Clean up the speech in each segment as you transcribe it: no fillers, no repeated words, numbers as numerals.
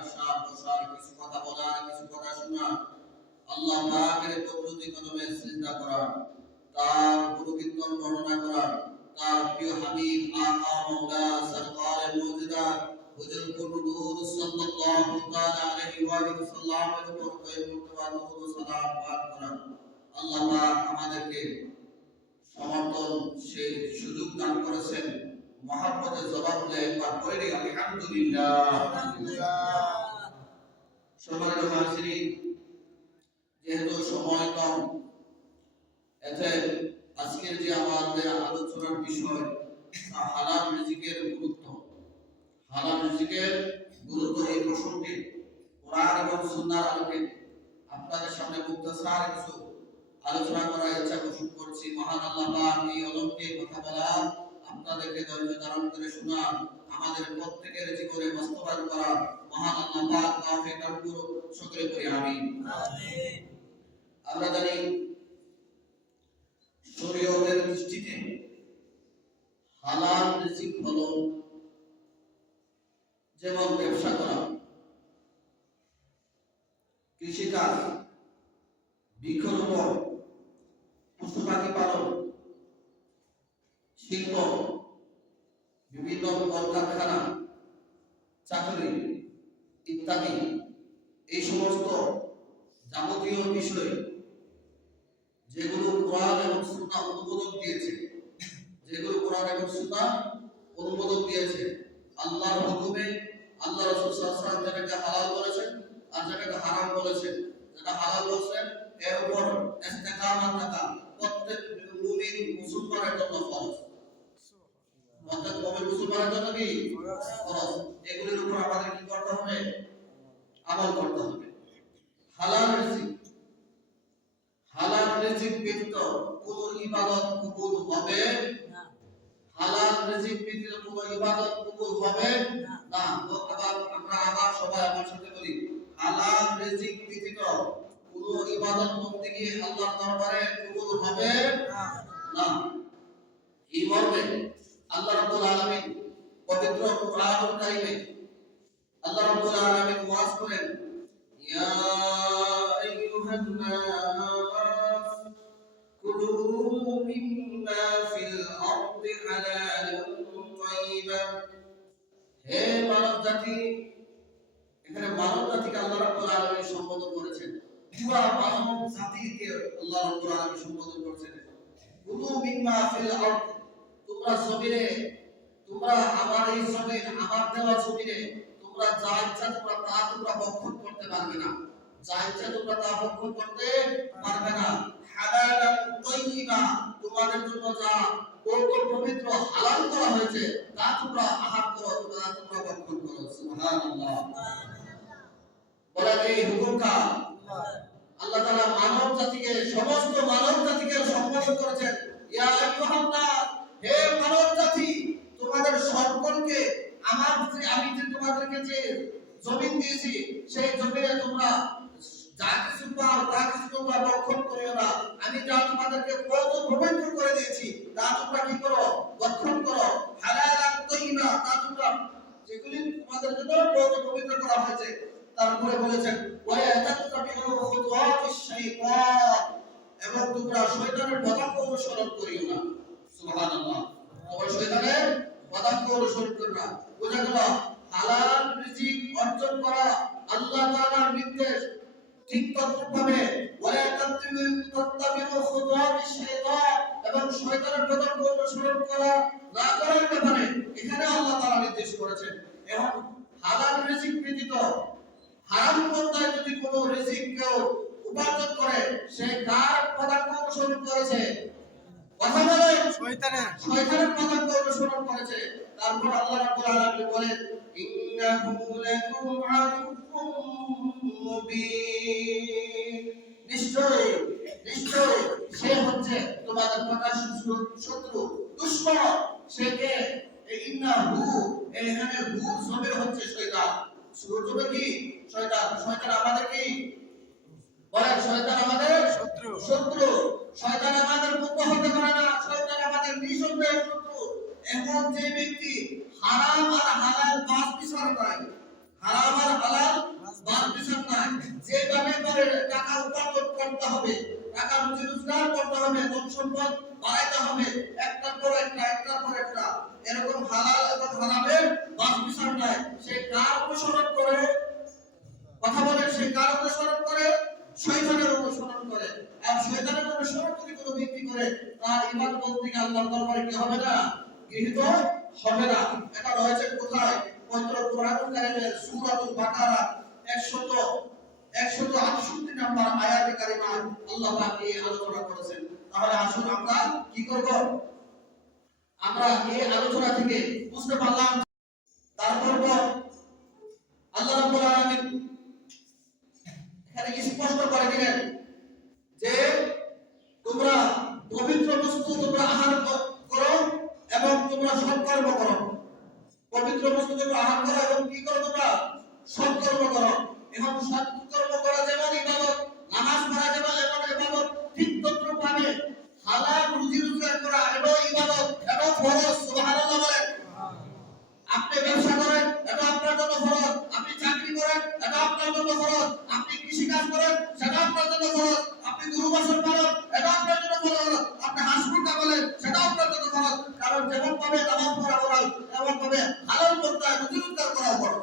আসার বসার, কিছু কথা বলার, কিছু কথা শোনা, আল্লাহ পাকের কুদরতি কদমে সিজদা করা, তার গুণকীর্তন বর্ণনা করা, তার প্রিয় হাবিব আকা মাওলা সরকারে মুজিদা হুজুর কুদুর সাল্লাল্লাহু তাআলা আলাইহি ওয়া সাল্লামের উপর কয়েকবার দরুদ ও সালাম পাঠ করা। আল্লাহ পাক আমাদেরকে সমর্থন সেই সুযোগ দান করেছেন। মহব্বতের জবাব হলে একবার পড়ে নিই আলহামদুলিল্লাহ। সম্মানিত হাজিরিন, যেহেতু সময় কম, এতে আজকের যে আমাদের আলোচনার বিষয় হালাল রিজিকের গুরুত্ব, হালাল রিজিকের গুরুত্ব, এই প্রসঙ্গে কোরআন এবং সুন্নাহর আলোকে আপনাদের সামনে মুক্তাসার কিছু আলোচনা করার ইচ্ছা পোষণ করছি। মহান আল্লাহ পাক এই অলৌকিক কথা বলা, আপনাদেরকে ধৈর্য ধারণ করে শোনা, আমাদের প্রত্যেকের জীবনে বাস্তবায়ন করা মহান আল্লাহ পাক তৌফিক দান করুন। সকলে পড়ি আমিন। আমরা জানি শরীয়তের দৃষ্টিতে হালাল রিজিক হলো যেমন ব্যবসা করা, কৃষিকাজ, বৃক্ষরোপণ, পশু পাখি পালন, শিল্প, বিভিন্ন কলকারখানা, চাকরি ইত্যাদি, এই সমস্ত যাবতীয় বিষয় যেগুলো কোরআন এবং সুন্নাহ অনুমোদন দিয়েছে, যেগুলো কোরআন এবং সুন্নাহ অনুমোদন দিয়েছে, আল্লাহর হুকুমে আল্লাহ রাসূল সাল্লাল্লাহু আলাইহি ওয়াসাল্লাম যেটাকে হালাল বলেছেন আর যেটাকে হারাম বলেছেন, যেটা হালাল বলেছেন এর উপর ইস্তেকামাত থাকা প্রত্যেক মুমিন মুসলমানের জন্য ফরজ। প্রত্যেক মুমিন মুসলমানের জন্য কি ফরজ? এগুলোর উপর আমাদের কি করতে হবে? আমল করতে হবে। হালাল রিজিক, হালাল রিজিক ব্যতীত কোনো ইবাদত কবুল হবে না। হালাল রিজিক ব্যতীত কোনো ইবাদত কবুল হবে না। আবার সবাই আমার সাথে বলি, হালাল রিজিক ব্যতীত কোনো ইবাদত বন্দেগী আল্লাহর দরবারে কবুল হবে না। এই মর্মে আল্লাহ রাব্বুল আলামিন পবিত্র কোরআনুল কারীমে আল্লাহ রাব্বুল আলামিন ওয়াজ করেন, ইয়া আইয়ুহান নাস কুলু মিম্মা ফিল আরদি হালালান তাইয়্যিবা। হে মানব জাতি, এখানে মানব জাতিকে আল্লাহ রাব্বুল আলামিন সম্বোধন করেছেন, পুরো মানব জাতিকে আল্লাহ রাব্বুল আলামিন সম্বোধন করেছেন। কুলু মিম্মা ফিল আরদি, তোমরা জমিনে, তোমরা আমার এই জমিন, আমার দেওয়া জমিনে তোমরা যা ইচ্ছা তোমরা তা তোমরা ভক্ষণ করতে পারবে না, যা ইচ্ছা তোমরা তা ভক্ষণ করতে পারবে না। হালালান তাইয়্যিবা, তোমাদের জন্য যা পবিত্র হালাল করা হয়েছে তা তোমরা আহার করো, তোমরা ভক্ষণ করো। সুবহানাল্লাহ। বলে এই হুকুমটা আল্লাহ তাআলা মানব জাতিকে, সমস্ত মানব জাতিকে সম্বোধন করেছেন, ইয়া আইয়ুহান নাস, হে মানব জাতি, তোমাদের সকলকে আমি যে তোমাদেরকে যে জমিন দিয়েছি সেই জমিনে তোমরা যা কিছু পাও তা কিছু তোমরা ভক্ষণ করিও না। আমি যা তোমাদেরকে কত পবিত্র করে দিয়েছি তা তোমরা কি করো? ভক্ষণ করো। হালালান তাইয়্যিবা, তা তোমরা যেগুলি তোমাদের জন্য কত পবিত্র করা হয়েছে। তারপরে বলেছেন ওয়া তাত্তাবিউ খুতুওয়াতিশ শাইতান, এবং তোমরা শয়তানের পদাঙ্ক অনুসরণ করিও না। সুবহানাল্লাহ। তোমরা শয়তানের পদাঙ্ক অনুসরণ করো না। বোঝা গেল হালাল রিজিক অর্জন করা আল্লাহ তাআলার নির্দেশ। ঠিক তদ্রূপভাবে ওয়া তাত্তাবিউ খুতুওয়াতিশ শাইতান, এবং শয়তানের পদাঙ্ক অনুসরণ করা না করার ব্যাপারে এখানে আল্লাহ তাআলা নির্দেশ করেছেন। এবং হালাল রিজিক ব্যতীত হারাম পন্থায় যদি কোনো রিজিক কেউ উপার্জন করে, সে কার পদাঙ্ক অনুসরণ করেছে? কথা বলেন, শয়তানের পদাঙ্ক অনুসরণ করেছে। তারপর আল্লাহ রাব্বুল আলামিন বলেন, ইন্নাহু লাকুম আদুউম মুবিন, নিশ্চয় সে হচ্ছে তোমাদের প্রকাশ্য শত্রু, দুশমন। সে কে? ইন্নাহু, এখানে হু জমির হচ্ছে শয়তান। সূর্যবে কি? শয়তান। শয়তান আমাদের কি? বলেন, শয়তান আমাদের শত্রু। শয়তান আমাদের বন্ধু হতে পারে না, শয়তান আমাদের নিঃসন্দেহ শত্রু। এমন যে ব্যক্তি হারাম আর হালাল বাছ বিচার করে, হারাম আর হালাল কিভাবে টাকা উপার্জন করতে হবে, টাকা রুজি রোজগার করতে হবে, ধন সম্পদ বাড়াইতে হবে, একটার পর একটা এরকম হালাল এবং হারামের বাছ বিচার নাই। সে কার অনুসরণ করে? কথা বলেন, সে কার অনুসরণ করে? শয়তানের অনুসরণ করে। আর শয়তানের অনুসরণ যদি কোনো ব্যক্তি করে, তার ইবাদত থেকে আল্লাহর দরবারে কি হবে না? গৃহীত হবে না। এটা রয়েছে কোথায়? পবিত্র কোরআনুল কারীমের সূরাতুল বাকারা 168 নম্বর আয়াতে কারিমা আল্লাহ পাক এই আলোচনা করেছেন। তাহলে আসুন আমরা কি করব? আমরা এই আলোচনা থেকে বুঝতে পারলাম। তারপর আল্লাহ রাব্বুল আলামিন এখানে স্পষ্ট করে দিলেন যে তোমরা পবিত্র বস্তু তোমরা আহার করো এবং তোমরা সৎকর্ম করো। পবিত্র বস্তু তোমরা আহার করো এবং কি করো? তোমরা সৎকর্ম করো। এবং সৎকর্ম করা যেমন ইবাদত, নামাজ পড়া যেমন ইবাদত, ঠিক তদ্রূপভাবে হালাল রুজি রোজগার করা এবং ইবাদত এবং ফরজ। সুবহানাল্লাহ বলেন। আপনি ব্যবসা করেন, এটা আপনার জন্য ফরজ। আপনি চাকরি করেন, এটা আপনার জন্য ফরজ। আপনি কৃষি কাজ করেন, সেটা আপনার জন্য ফরজ। আপনি গরু বাছুর পালন, এটা আপনার জন্য ফরজ। আপনি হাঁস মুরগি পালন, সেটা আপনার জন্য ফরজ। কারণ যেমন ভাবে নামাজ পড়া ফরজ, তেমন ভাবে হালাল পন্থায় রুজি রোজগার করা ফরজ।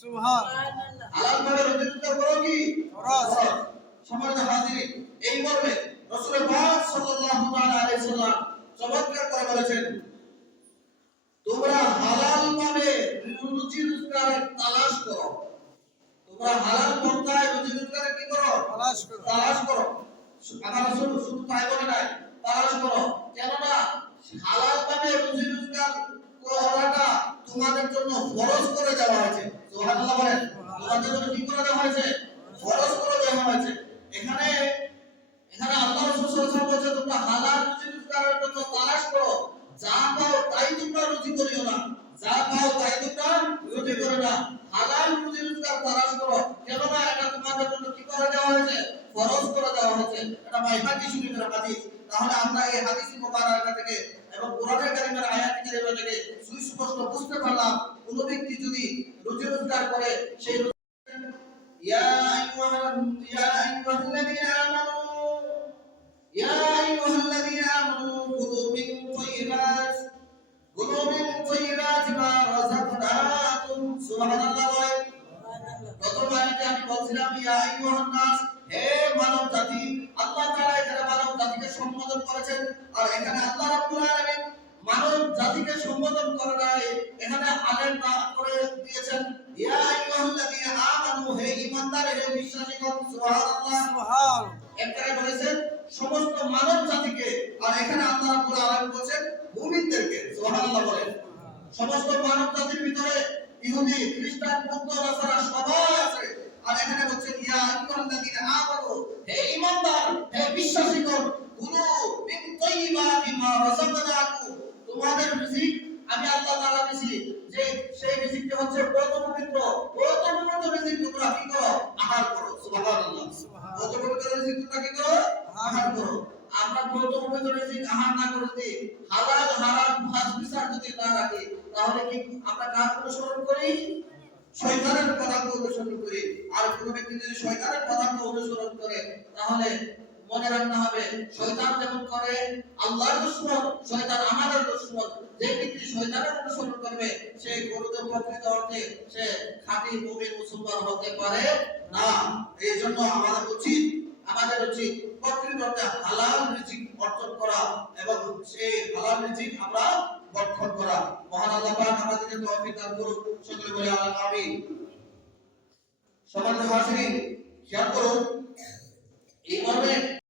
সুবহানাল্লাহ। হালাল ভাবে রুজি রোজগার করা কি ফরজ? সম্মানিত হাজিরিন, এই মর্মে রাসূল পাক সাল্লাল্লাহু আলাইহি ওয়াসাল্লাম চমৎকার করে বলেছেন, তোমরা হালাল ভাবে রুজি রোজগারের তালাশ করো। তোমরা হালাল পন্থায় রুজি রোজগারের কি করো? তালাশ করো। আমার রাসূল শুধু তাই বলে নাই, তালাশ করো। কেননা হালাল ভাবে রুজি রোজগার করাটা তোমাদের জন্য ফরজ করে দেওয়া হয়েছে। সুবহানাল্লাহ বলেন। তোমাদের জন্য কি করে দেওয়া হয়েছে? ফরজ করে দেওয়া হয়েছে। এখানে আল্লাহ রাসূল সাল্লাল্লাহু আলাইহি ওয়াসাল্লাম বলেছে, তোমরা হালাল রুজি রোজগারের জন্য তালাশ করো। যা পাও তাই তোমরা রুজি করিও না, যা পাও তাই তোমরা রুজি করো না। হালাল রুজি রোজগার তালাশ করো। কেননা এটা তোমাদের জন্য কি করে দেওয়া হয়েছে? ফরজ করে দেওয়া হয়েছে। এটা বাইহাকি শরীফের হাদিস। তাহলে আমরা এই হাদিস মুবারাকা থেকে এবং কোরআনের কারীমের আয়াত কারীমা থেকে সুস্পষ্ট বুঝতে পারলাম, কোন ব্যক্তি যদি রুজি রোজগার করে সেই ইয়া আইয়ুহাল্লাযীনা আমানু কুলু মিন তাইয়্যিবাতি মা রাযাকনাকুম। সুবহানাল্লাহ। প্রথম আয়াতে আমি বলছিলাম ইয়া আইয়ুহান নাস, হে মানব জাতি। আল্লাহ তাআলা এখানে মানব জাতিকে সম্বোধন করেছেন। আর এখানে আল্লাহ রাব্বুল আলামিন মানব জাতিকে সম্বোধন করে নাই, এখানে আলেম করে দিয়েছেন ইয়া আইয়ুহাল্লাযীনা আমানু, হে ঈমানদার, হে বিশ্বাসীগণ। সুবহানাল্লাহ। সুবহান। এখানে বলেছেন সমস্ত মানব জাতিকে, আর এখানে আল্লাহ রাব্বুল আলামিন বলেন মুমিনদেরকে। সুবহানাল্লাহ বলেন। সমস্ত মানব জাতির ভিতরে ইহুদি, খ্রিস্টান, বৌদ্ধ, নাসারা সবাই আছে। আর এখানে বলছেন ইয়া আইয়ুহাল্লাযীনা আমানু, হে ঈমানদার, হে বিশ্বাসীগণ, কুলু মিন তাইয়্যিবাতি মা রাযাকনাকুম, তোমাদের রিজিক আমি আল্লাহ তাআলা দিয়েছি, যে সেই রিজিকটি হচ্ছে কত পবিত্র রিজিক, তোমরা কি করো? আহার করো। সুবহানাল্লাহ। কত পবিত্র রিজিক তোমরা কি করো? আহার করো। আমরা কত পবিত্র রিজিক আহার না করতে হালাল হারাম ভাজ বিচার যদি না রাখি, তাহলে কি আমরা কার অনুসরণ করি? শয়তানের পদাঙ্ক অনুসরণ করি। আর কোনো ব্যক্তি যদি শয়তানের পদাঙ্ক অনুসরণ করে, তাহলে মনে রাখতে হবে শয়তান যেমন করে আল্লাহর দুশমন, শয়তান আমাদের দুশমন। যে ব্যক্তি শয়তানের অনুসরণ করবে, সে গুরুদেব প্রকৃত অর্থে সে খাঁটি মুমিন মুসলমান হতে পারে না। এই জন্য আমাদের উচিত প্রকৃত অর্থে হালাল রিজিক অর্জন করা এবং সেই হালাল রিজিক আমরা ভক্ষণ করা। মহান আল্লাহ পাক আমাদেরকে তৌফিক দান করুন। সকলে বলি আমিন। সম্মানিত হাজিরিন, খেয়াল করুন, এই মর্মে